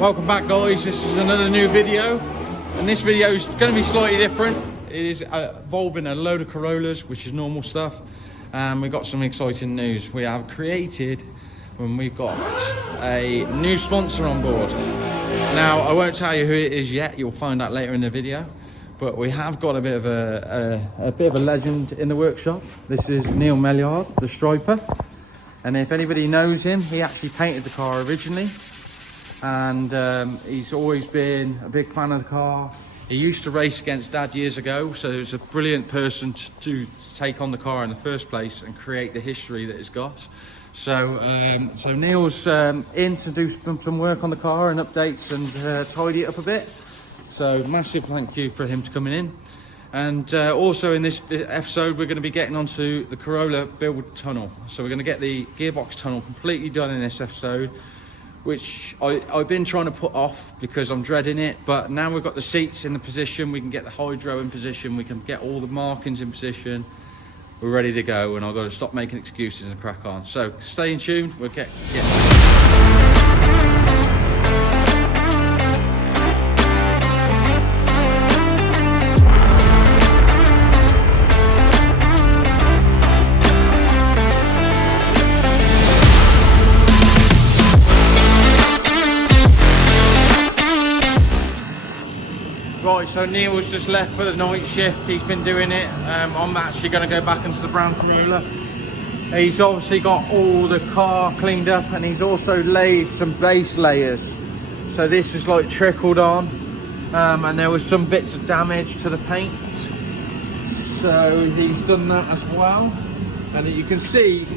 Welcome back, guys. This is another new video, and this video is going to be slightly different. It is involving a load of Corollas, which is normal stuff, and we've got some exciting news. We have created, and we've got a new sponsor on board. Now, I won't tell you who it is yet. You'll find out later in the video. But we have got a bit of a legend in the workshop. This is Neil Melliard, the striper, and if anybody knows him, he actually painted the car originally. And he's always been a big fan of the car. He used to race against Dad years ago, so he was a brilliant person to take on the car in the first place and create the history that it's got. So so Neil's in to do some work on the car and updates and tidy it up a bit. So massive thank you for him coming in. And also in this episode, we're going to be getting onto the Corolla build tunnel. So we're going to get the gearbox tunnel completely done in this episode, which I've been trying to put off because I'm dreading it. But now we've got the seats in the position, we can get the hydro in position, we can get all the markings in position, we're ready to go, and I've got to stop making excuses and crack on. So stay in tune, we'll get Right, so Neil's just left for the night shift. He's been doing it. I'm actually going to go back into the brown Corolla. He's obviously got all the car cleaned up, and he's also laid some base layers. So this is like trickled on, and there was some bits of damage to the paint. So he's done that as well. And you can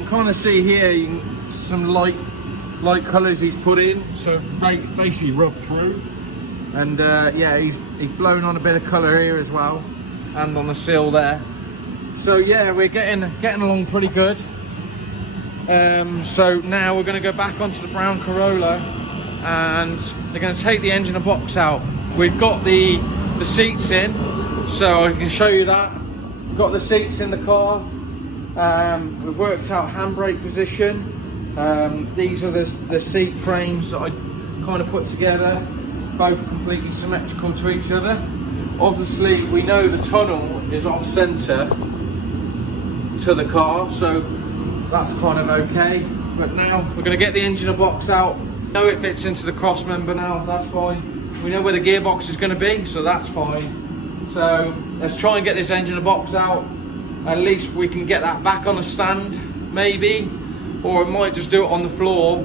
kind of see here some light colours he's put in. So basically rubbed through. And yeah, he's blown on a bit of colour here as well, and on the sill there. So yeah, we're getting along pretty good. So now we're going to go back onto the brown Corolla, and they're going to take the engine and box out. We've got the seats in, so I can show you that. We've got the seats in the car. We've worked out handbrake position. These are the seat frames that I kind of put together, both completely symmetrical to each other. Obviously we know the tunnel is off centre to the car, so that's kind of okay. But now we're going to get the engine box out. We know it fits into the cross member now, that's fine. We know where the gearbox is going to be, so that's fine. So let's try and get this engine box out. At least we can get that back on a stand, maybe, or I might just do it on the floor.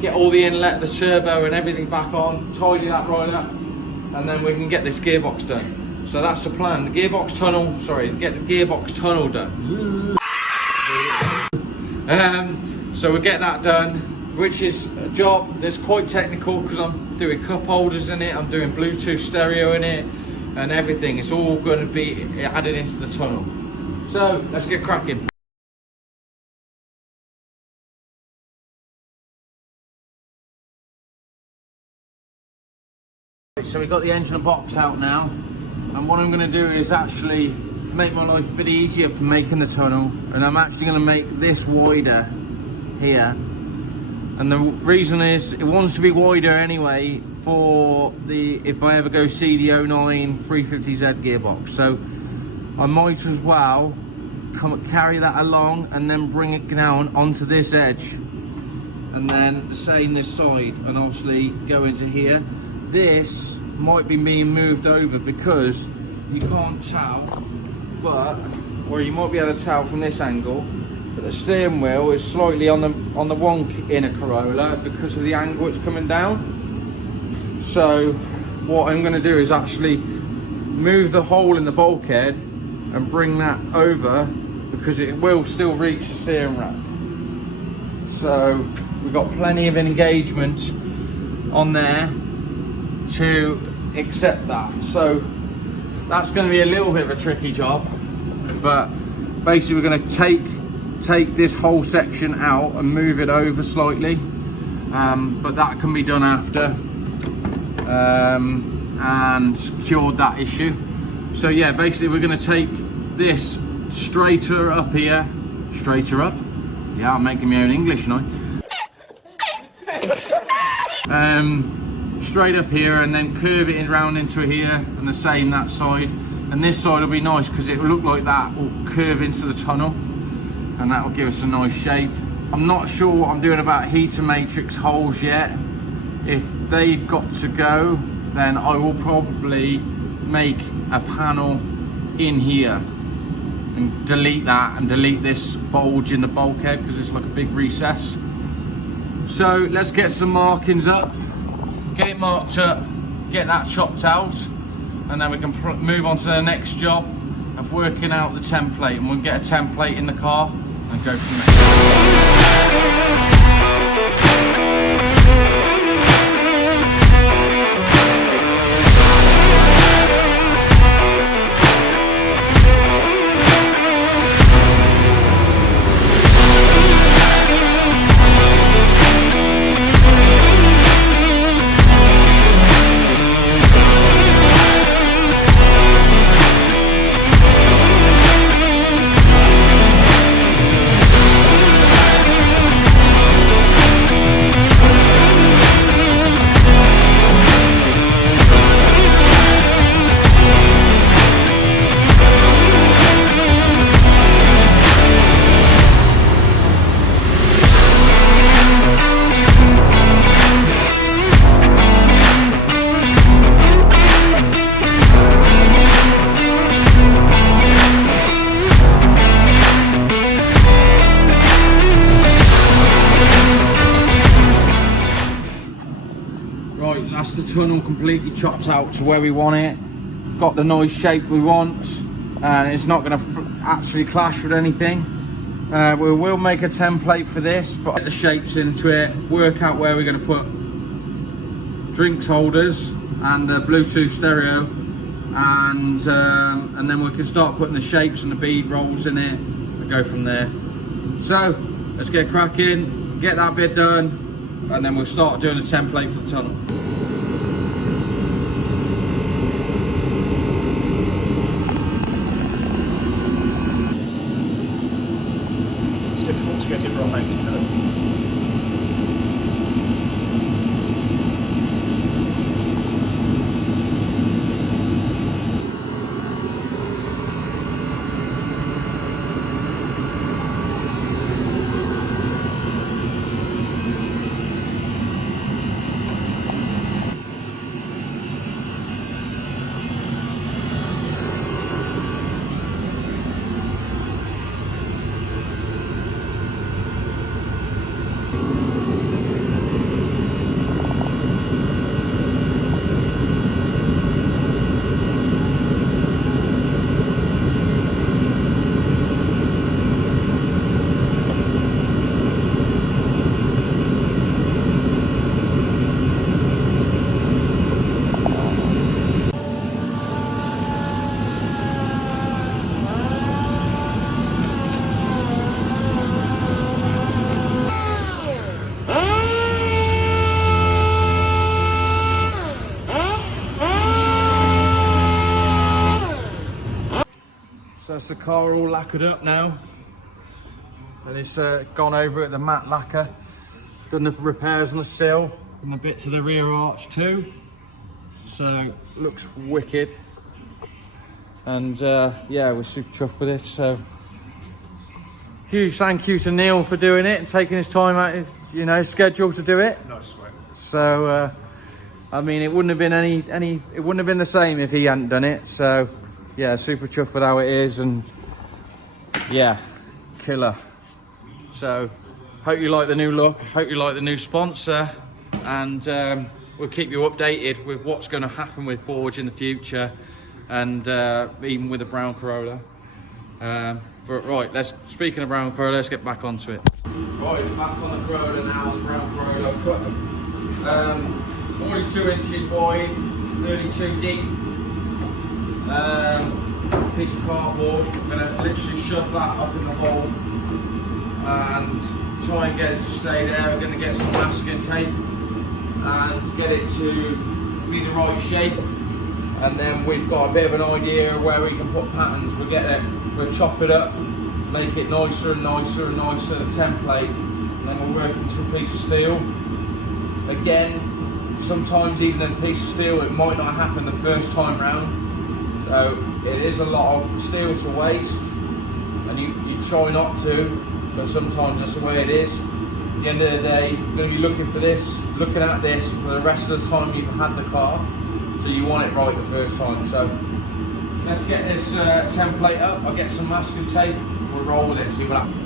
Get all the inlet, the turbo and everything back on, tidy that right up, and then we can get this gearbox done. So that's the plan. The gearbox tunnel, sorry, get the gearbox tunnel done. So we'll get that done, which is a job that's quite technical because I'm doing cup holders in it, I'm doing Bluetooth stereo in it, and everything. It's all going to be added into the tunnel. So let's get cracking. So we've got the engine and box out now, and what I'm going to do is actually make my life a bit easier for making the tunnel, and I'm actually going to make this wider here. And the reason is it wants to be wider anyway for if I ever go CD09 350Z gearbox. So I might as well carry that along and then bring it down onto this edge, and then the same this side, and obviously go into here. This might be being moved over because you can't tell, or you might be able to tell from this angle, but the steering wheel is slightly on the wrong inner Corolla because of the angle it's coming down. So what I'm going to do is actually move the hole in the bulkhead and bring that over, because it will still reach the steering rack. So we've got plenty of engagement on there to accept that. So that's going to be a little bit of a tricky job, but basically we're going to take this whole section out and move it over slightly, but that can be done after, and secured that issue. So yeah, basically we're going to take this straighter up here, yeah, I'm making my own English now. straight up here and then curve it around into here, and the same that side. And this side will be nice because it will look like that will curve into the tunnel, and that will give us a nice shape. I'm not sure what I'm doing about heater matrix holes yet. If they've got to go, then I will probably make a panel in here and delete that and delete this bulge in the bulkhead because it's like a big recess. So let's get some markings up, get it marked up, get that chopped out, and then we can move on to the next job of working out the template, and we'll get a template in the car and go from there. That's the tunnel completely chopped out to where we want it. Got the nice shape we want, and it's not going to actually clash with anything. We will make a template for this, but get the shapes into it, work out where we're going to put drinks holders and the Bluetooth stereo, and then we can start putting the shapes and the bead rolls in it and go from there. So let's get cracking, get that bit done, and then we'll start doing a template for the tunnel. It's difficult to get it right, you know. So it's the car all lacquered up now, and it's gone over at the matte lacquer, done the repairs on the sill and the bits of the rear arch too, so looks wicked. And yeah, we're super chuffed with it. So huge thank you to Neil for doing it and taking his time out of, you know, schedule to do it. Nice one. So I mean, it wouldn't have been it wouldn't have been the same if he hadn't done it. So yeah, super chuffed with how it is, and yeah, killer. So hope you like the new look, hope you like the new sponsor, and we'll keep you updated with what's going to happen with Forge in the future, and even with the brown Corolla. But right, speaking of brown Corolla, let's get back onto it. Right, back on the Corolla now, the brown Corolla. Cut 42 inches wide, 32 deep. Piece of cardboard. I'm going to literally shove that up in the hole and try and get it to stay there. We're going to get some masking tape and get it to be the right shape, and then we've got a bit of an idea of where we can put patterns. We'll chop it up, make it nicer and nicer and nicer, the template, and then we'll work into a piece of steel. Again, sometimes even in a piece of steel it might not happen the first time round. So it is a lot of steel to waste, and you try not to, but sometimes that's the way it is. At the end of the day, you're going to be looking at this for the rest of the time you've had the car, so you want it right the first time. So let's get this template up. I'll get some masking tape, we'll roll with it, see what happens.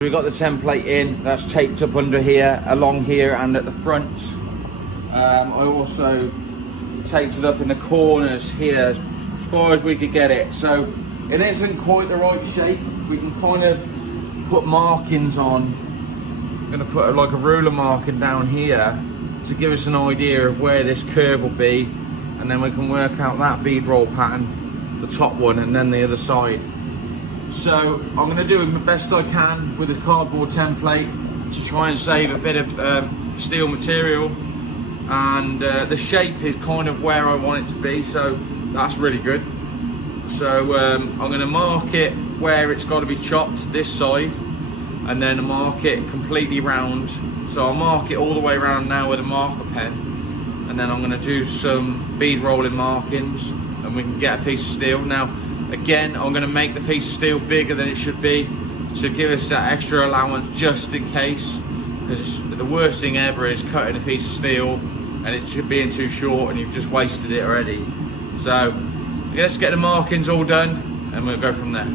We've got the template in, that's taped up under here, along here and at the front. I also taped it up in the corners here as far as we could get it. So it isn't quite the right shape. We can kind of put markings on. I'm going to put like a ruler marking down here to give us an idea of where this curve will be, and then we can work out that bead roll pattern, the top one and then the other side. So I'm going to do the best I can with the cardboard template to try and save a bit of steel material, and the shape is kind of where I want it to be, so that's really good. So I'm going to mark it where it's got to be chopped this side, and then mark it completely round. So I'll mark it all the way around now with a marker pen, and then I'm going to do some bead rolling markings and we can get a piece of steel. Now again, I'm going to make the piece of steel bigger than it should be to give us that extra allowance just in case, because the worst thing ever is cutting a piece of steel and it should be in too short and you've just wasted it already. So let's get the markings all done and we'll go from there.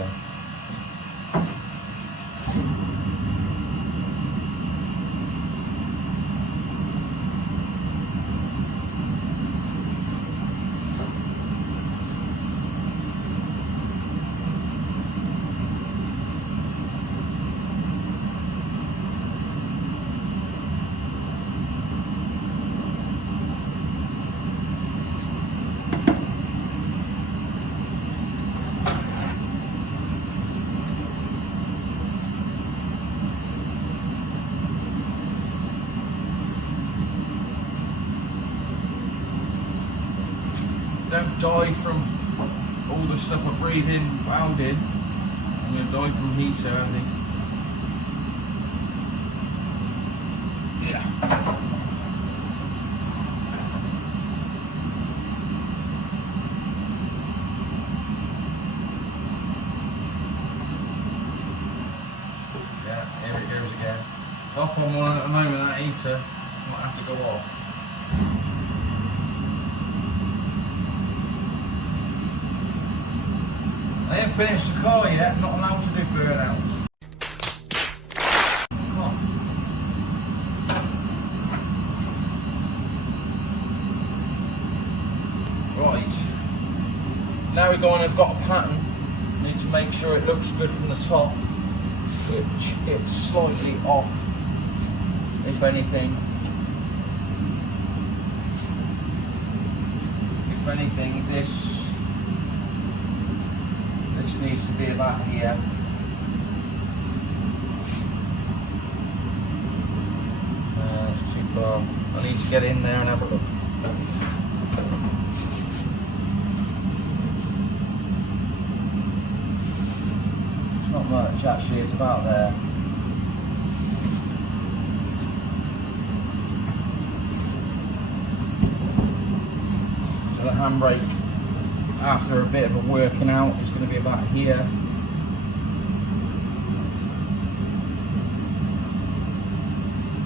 heater. Don't die from all the stuff I breathe in welding. I'm going to die from heat, so I think. Yeah. Yeah, here it goes again. Off on one at the moment, that heater might have to go off. I haven't finished the car yet, I'm not allowed to do burnouts. Come on. Right. Now we're going, I've got a pattern. Need to make sure it looks good from the top, which it's slightly off, if anything. If anything, this needs to be about here. It's too far. I need to get in there and have a look. It's not much actually, it's about there. So the handbrake, after a bit of a working out, is going to be about here.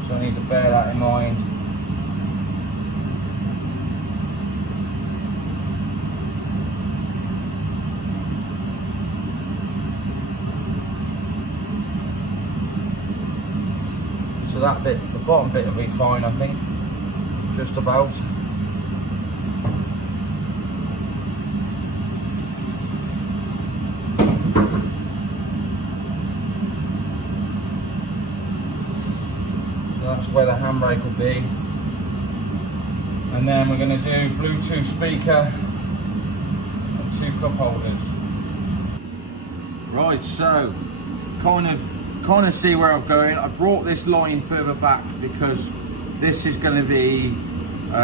So I need to bear that in mind. So that bit, the bottom bit will be fine, I think, just about. That's where the handbrake will be, and then we're going to do Bluetooth speaker and 2 cup holders. Right, so kind of see where I'm going. I brought this line further back because this is going to be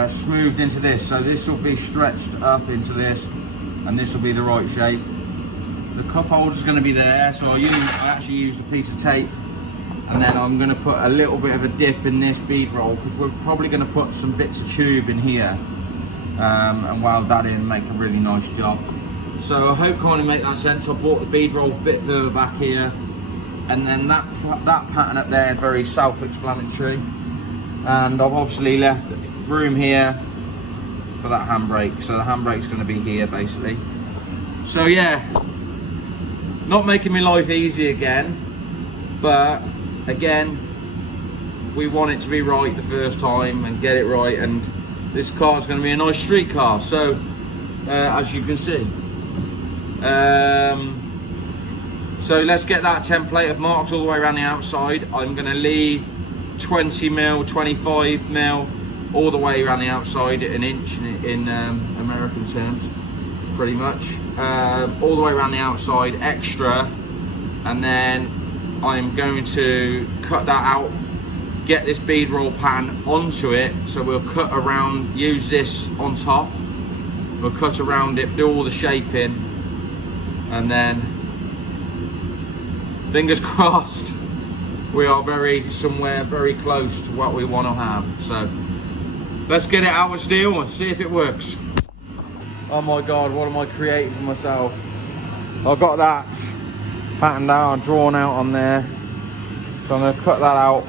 smoothed into this, so this will be stretched up into this, and this will be the right shape. The cup holder is going to be there, so I actually used a piece of tape. And then I'm going to put a little bit of a dip in this bead roll, because we're probably going to put some bits of tube in here and weld that in and make a really nice job. So I hope kind of make that sense. I brought the bead roll a bit further back here, and then that pattern up there is very self-explanatory. And I've obviously left room here for that handbrake, so the handbrake's going to be here basically. So yeah, not making my life easy again, but again, we want it to be right the first time and get it right, and this car is going to be a nice street car, so as you can see. So let's get that template of marks all the way around the outside. I'm going to leave 20mm, 25mm all the way around the outside, an inch in American terms, pretty much, all the way around the outside extra, and then I'm going to cut that out, get this bead roll pattern onto it, so we'll cut around, use this on top, we'll cut around it, do all the shaping, and then fingers crossed we are somewhere very close to what we want to have. So let's get it out with steel and see if it works. Oh my god, what am I creating for myself? I've got that patterned out, drawn out on there, so I'm going to cut that out,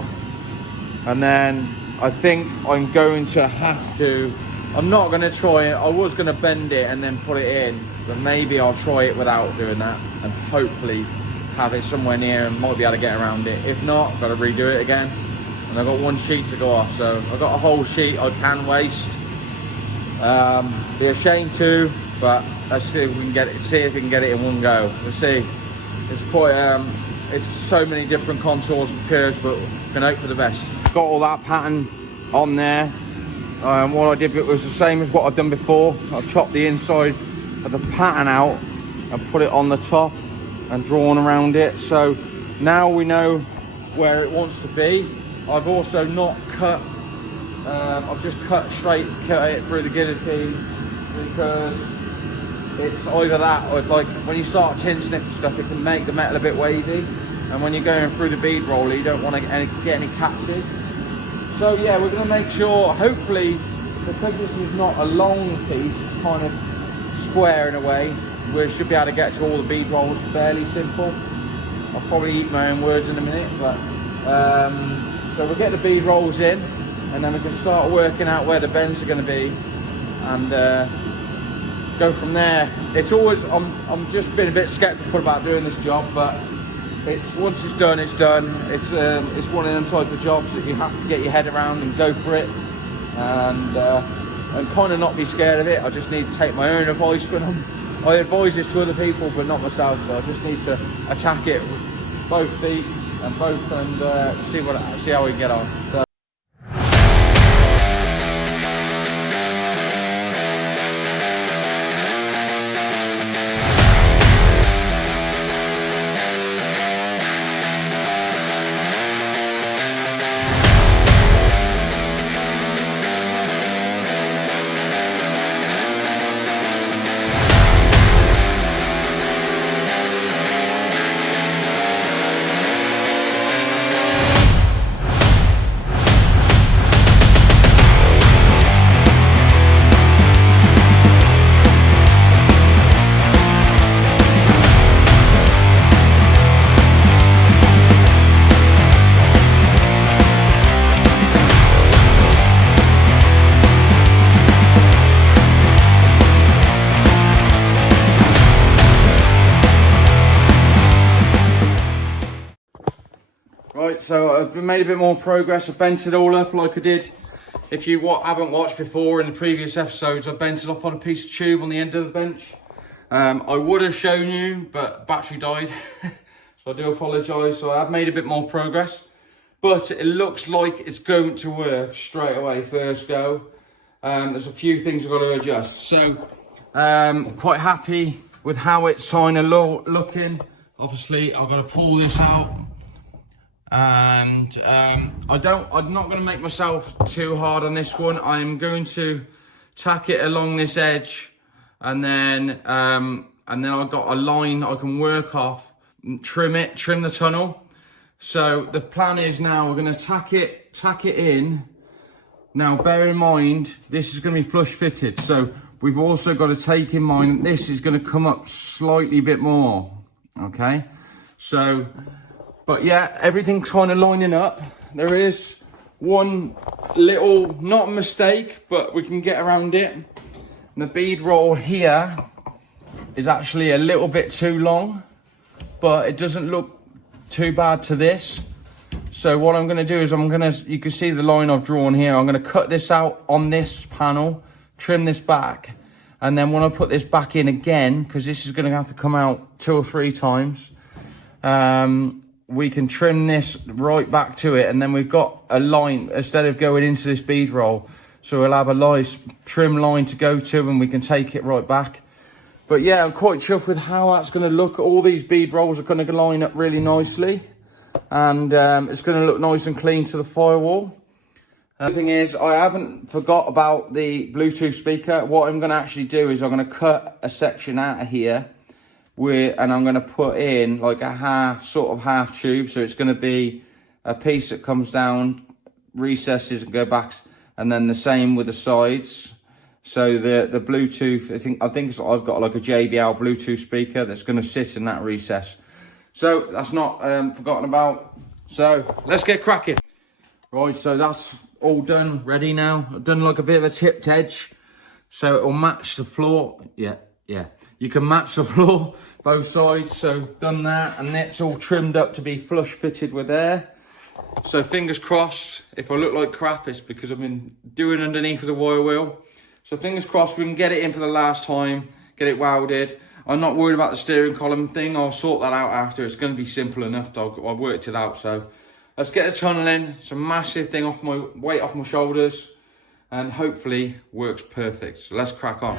and then I think I'm going to have to I'm not going to try it. I was going to bend it and then put it in, but maybe I'll try it without doing that and hopefully have it somewhere near and might be able to get around it. If not, I've got to redo it again. And I've got one sheet to go off, so I've got a whole sheet I can waste. Be a shame to, but let's see if we can get it. See if we can get it in one go. We'll see. It's quite it's so many different contours and curves, but we can hope for the best. Got all that pattern on there. What I did was the same as what I've done before. I chopped the inside of the pattern out and put it on the top and drawn around it. So now we know where it wants to be. I've also not cut, I've just cut it through the guillotine, because it's either that or, like, when you start tin snipping stuff, it can make the metal a bit wavy, and when you're going through the bead roller you don't want to get any catches. So yeah, we're going to make sure, hopefully, because this is not a long piece, kind of square in a way, we should be able to get to all the bead rolls fairly simple. I'll probably eat my own words in a minute, but so we'll get the bead rolls in, and then we can start working out where the bends are going to be, and go from there. It's always, I'm just been a bit skeptical about doing this job, but it's, once it's done, it's done. It's one of them type of jobs that you have to get your head around and go for it, and kind of not be scared of it. I just need to take my own advice from I advise this to other people, but not myself. So I just need to attack it with both feet and see how we get on. So, right, so I've made a bit more progress. I've bent it all up like I did. If you haven't watched before in the previous episodes, I bent it up on a piece of tube on the end of the bench. I would have shown you, but battery died. So I do apologise. So I have made a bit more progress, but it looks like it's going to work straight away, first go. There's a few things I've got to adjust. So quite happy with how it's kind of looking. Obviously, I've got to pull this out. And I'm not going to make myself too hard on this one. I'm going to tack it along this edge, and then I've got a line I can work off, trim the tunnel. So the plan is now we're going to tack it in. Now bear in mind, this is going to be flush fitted, so we've also got to take in mind this is going to come up slightly bit more. Okay, so. But yeah, everything's kind of lining up. There is one little, not a mistake, but we can get around it. And the bead roll here is actually a little bit too long, but it doesn't look too bad to this. So what I'm going to do is you can see the line I've drawn here. I'm going to cut this out on this panel, trim this back. And then when I put this back in again, because this is going to have to come out 2 or 3 times, we can trim this right back to it, and then we've got a line instead of going into this bead roll. So we'll have a nice trim line to go to, and we can take it right back. But yeah, I'm quite chuffed with how that's going to look. All these bead rolls are going to line up really nicely, and it's going to look nice and clean to the firewall. The thing is, I haven't forgot about the Bluetooth speaker. What I'm going to actually do is I'm going to cut a section out of here, and I'm going to put in like a half tube. So it's going to be a piece that comes down, recesses and go back, and then the same with the sides. So the Bluetooth, I think I've got like a JBL Bluetooth speaker that's going to sit in that recess. So that's not forgotten about. So let's get cracking. Right, so that's all done, ready now. I've done like a bit of a tipped edge. so it will match the floor. Yeah, you can match the floor both sides. So done that, and it's all trimmed up to be flush fitted with there. So fingers crossed, if I look like crap, it's because I've been doing underneath with the wire wheel. So fingers crossed we can get it in for the last time, get it welded. I'm not worried about the steering column thing. I'll sort that out after. It's going to be simple enough. I've worked it out. So let's get the tunnel in. It's a massive thing off my weight off my shoulders, and hopefully works perfect. So let's crack on.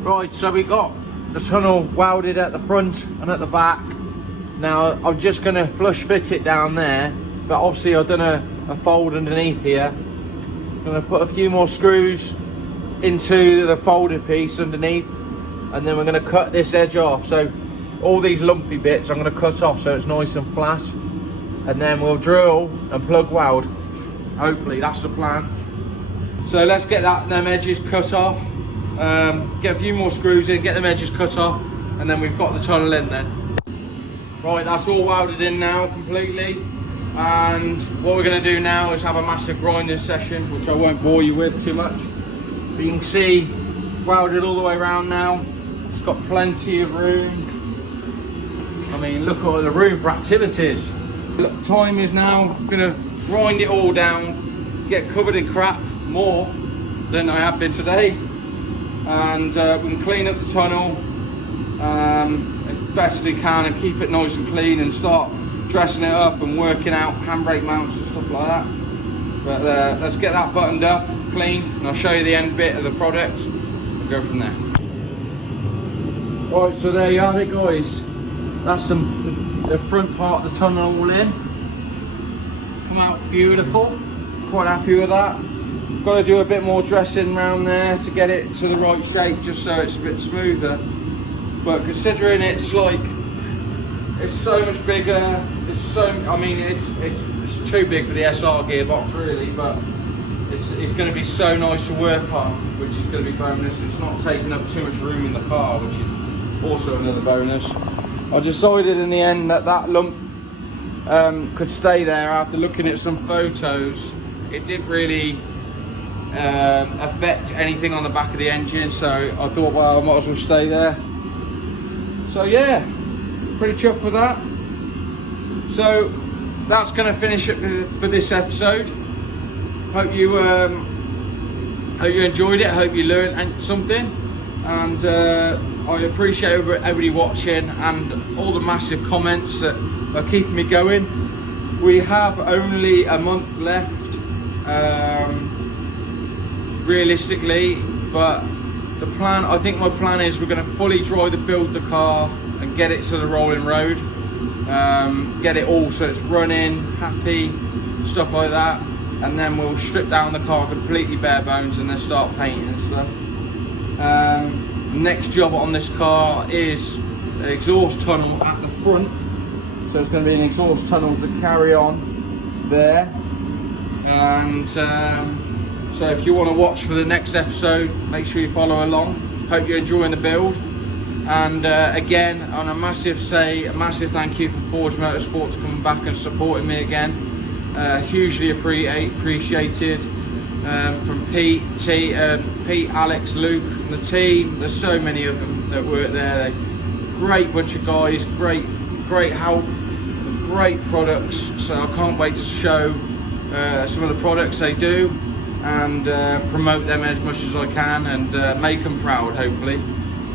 Right, so we got the tunnel welded at the front and at the back. Now I'm just going to flush fit it down there, but obviously I've done a fold underneath here. I'm going to put a few more screws into the folded piece underneath, and then we're going to cut this edge off. So all these lumpy bits I'm going to cut off so it's nice and flat, and then we'll drill and plug weld. Hopefully that's the plan. So let's get them edges cut off. Get a few more screws in, get them edges cut off, and then we've got the tunnel in then. Right, that's all welded in now completely, and what we're going to do now is have a massive grinding session, which I won't bore you with too much. But you can see it's welded all the way around now. It's got plenty of room. I mean, look at the room for activities. Look, time is now. I'm going to grind it all down, get covered in crap more than I have been today, and we can clean up the tunnel as best as we can and keep it nice and clean, and start dressing it up and working out handbrake mounts and stuff like that. But let's get that buttoned up, cleaned, and I'll show you the end bit of the product and go from there. Right, so there you have it, guys. That's the front part of the tunnel all in. Come out beautiful, quite happy with that. Got to do a bit more dressing around there to get it to the right shape, just so it's a bit smoother. But considering it's like, it's so much bigger, it's so, I mean, it's too big for the SR gearbox really, but it's going to be so nice to work on, which is going to be bonus. It's not taking up too much room in the car, which is also another bonus. I decided in the end that that lump could stay there. After looking at some photos, it didn't really affect anything on the back of the engine, so I thought, well, I might as well stay there. So yeah, pretty chuffed with that. So that's going to finish it for this episode. Hope you enjoyed it. Hope you learned something, and I appreciate everybody watching and all the massive comments that are keeping me going. We have only a month left, realistically, but the plan, I think my plan is we're going to fully build the car and get it to the rolling road. get it all so it's running, happy, stuff like that, and then we'll strip down the car completely bare bones and then start painting and stuff. Next job on this car is an exhaust tunnel at the front, so it's going to be an exhaust tunnel to carry on there. And so if you want to watch for the next episode, make sure you follow along. Hope you're enjoying the build. And again, on a massive thank you for Forge Motorsports coming back and supporting me again. Hugely appreciated from Pete, Alex, Luke, and the team. There's so many of them that work there. Great bunch of guys, great help, great products. So I can't wait to show some of the products they do and promote them as much as I can and make them proud, hopefully.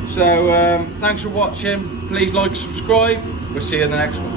So thanks for watching. Please like and subscribe. We'll see you in the next one.